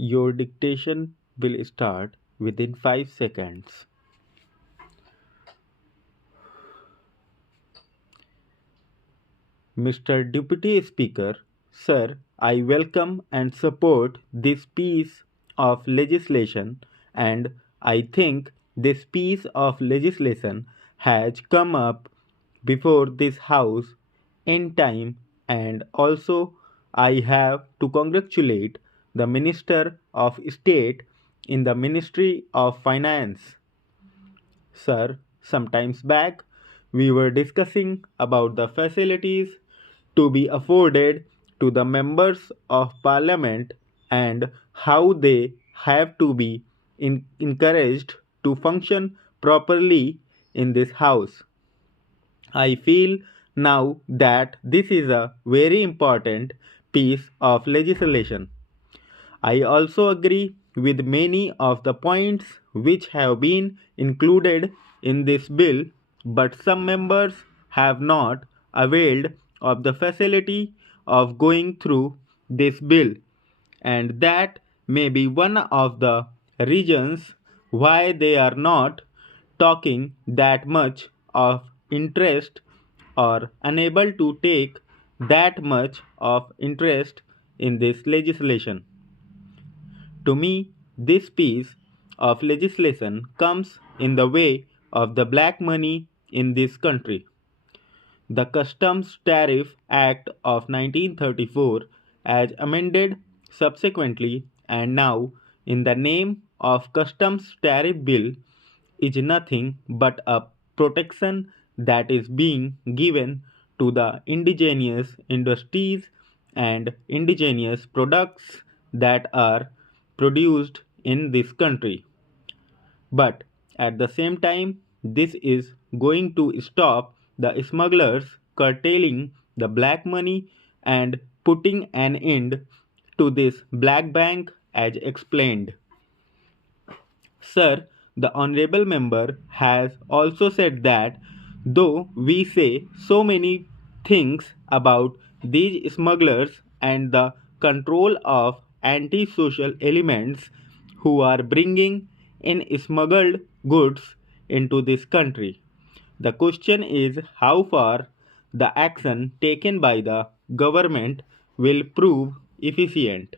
Your dictation will start within 5 seconds. Mr. Deputy Speaker, Sir, I welcome and support this piece of legislation, and I think this piece of legislation has come up before this House in time, and also I have to congratulate the Minister of State in the Ministry of Finance. Sir, sometimes back we were discussing about the facilities to be afforded to the members of parliament and how they have to be encouraged to function properly in this house. I feel now that this is a very important piece of legislation. I also agree with many of the points which have been included in this bill, but some members have not availed of the facility of going through this bill, and that may be one of the reasons why they are not talking that much of interest or unable to take that much of interest in this legislation. To me, this piece of legislation comes in the way of the black money in this country. The Customs Tariff Act of 1934, as amended subsequently and now in the name of Customs Tariff Bill, is nothing but a protection that is being given to the indigenous industries and indigenous products that are produced in this country. But at the same time, this is going to stop the smugglers curtailing the black money and putting an end to this black bank as explained. Sir, the Honourable Member has also said that though we say so many things about these smugglers and the control of anti-social elements who are bringing in smuggled goods into this country, the question is how far the action taken by the government will prove efficient.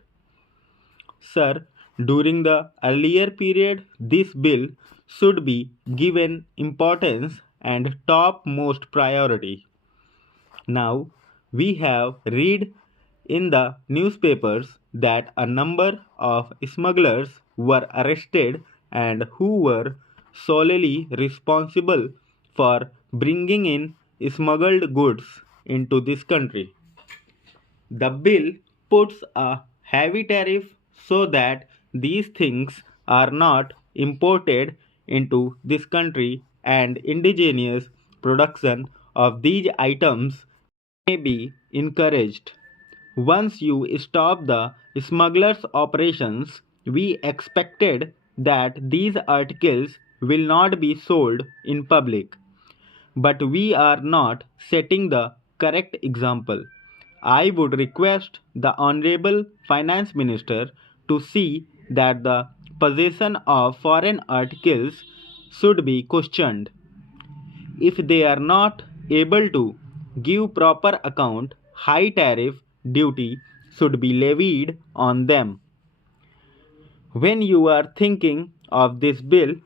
Sir, during the earlier period, this bill should be given importance and topmost priority. Now, we have read in the newspapers that a number of smugglers were arrested and who were solely responsible for bringing in smuggled goods into this country. The bill puts a heavy tariff so that these things are not imported into this country and indigenous production of these items may be encouraged. Once you stop the smugglers' operations, we expected that these articles will not be sold in public. But we are not setting the correct example. I would request the Honorable Finance Minister to see that the possession of foreign articles should be questioned. If they are not able to give proper account, high tariff duty should be levied on them. When you are thinking of this bill,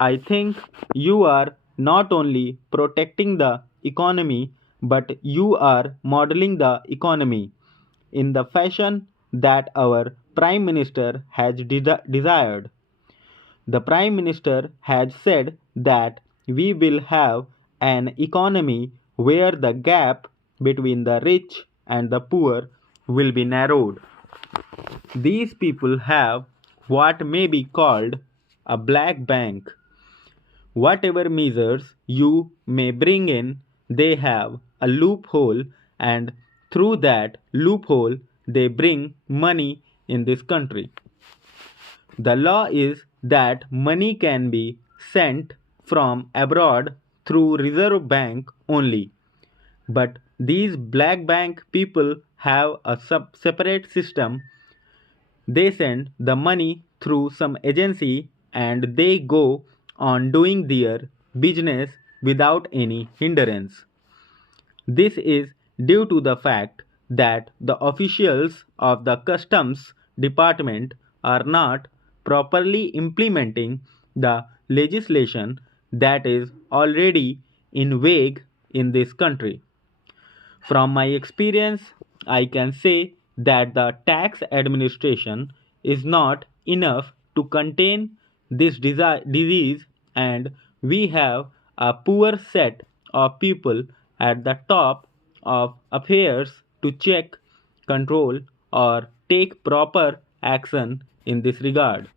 I think you are not only protecting the economy but you are modeling the economy in the fashion that our Prime Minister has desired. The Prime Minister has said that we will have an economy where the gap between the rich and the poor will be narrowed. These people have what may be called a black bank. Whatever measures you may bring in, they have a loophole, and through that loophole, they bring money in this country. The law is that money can be sent from abroad through Reserve Bank only. But these black bank people have a separate system They send the money through some agency and they go on doing their business without any hindrance. This is due to the fact that the officials of the customs department are not properly implementing the legislation that is already in vague in this country. From my experience, I can say that the tax administration is not enough to contain this disease, and we have a poor set of people at the top of affairs to check, control, or take proper action in this regard.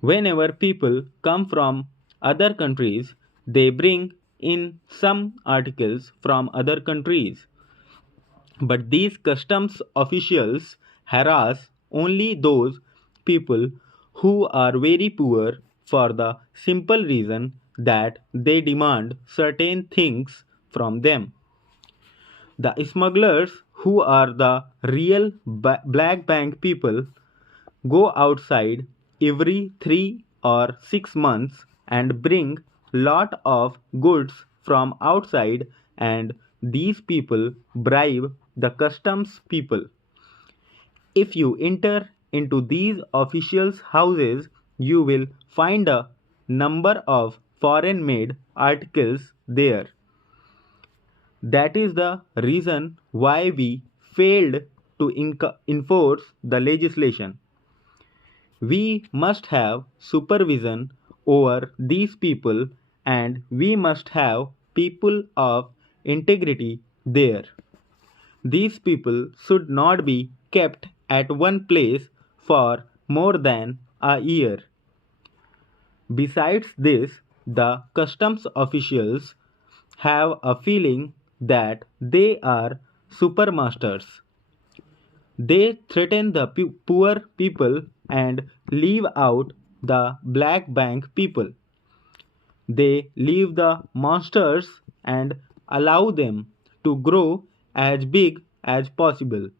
Whenever people come from other countries, they bring in some articles from other countries. But these customs officials harass only those people who are very poor for the simple reason that they demand certain things from them. The smugglers, who are the real black bank people, go outside every 3 or 6 months and bring lot of goods from outside, and these people bribe the customs people. If you enter into these officials' houses, you will find a number of foreign made articles there. That is the reason why we failed to enforce the legislation. We must have supervision over these people, and we must have people of integrity there. These people should not be kept at one place for more than a year. Besides this, the customs officials have a feeling that they are supermasters. They threaten the poor people and leave out the black bank people. They leave the monsters and allow them to grow as big as possible,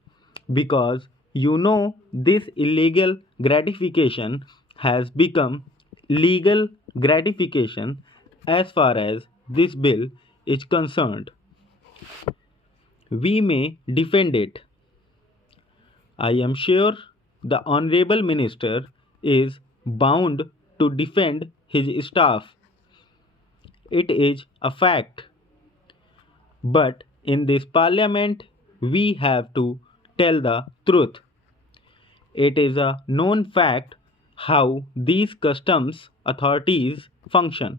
because this illegal gratification has become legal gratification as far as this bill is concerned. We may defend it. I am sure the Honorable Minister is bound to defend his staff. It is a fact. But in this parliament, we have to tell the truth. It is a known fact how these customs authorities function.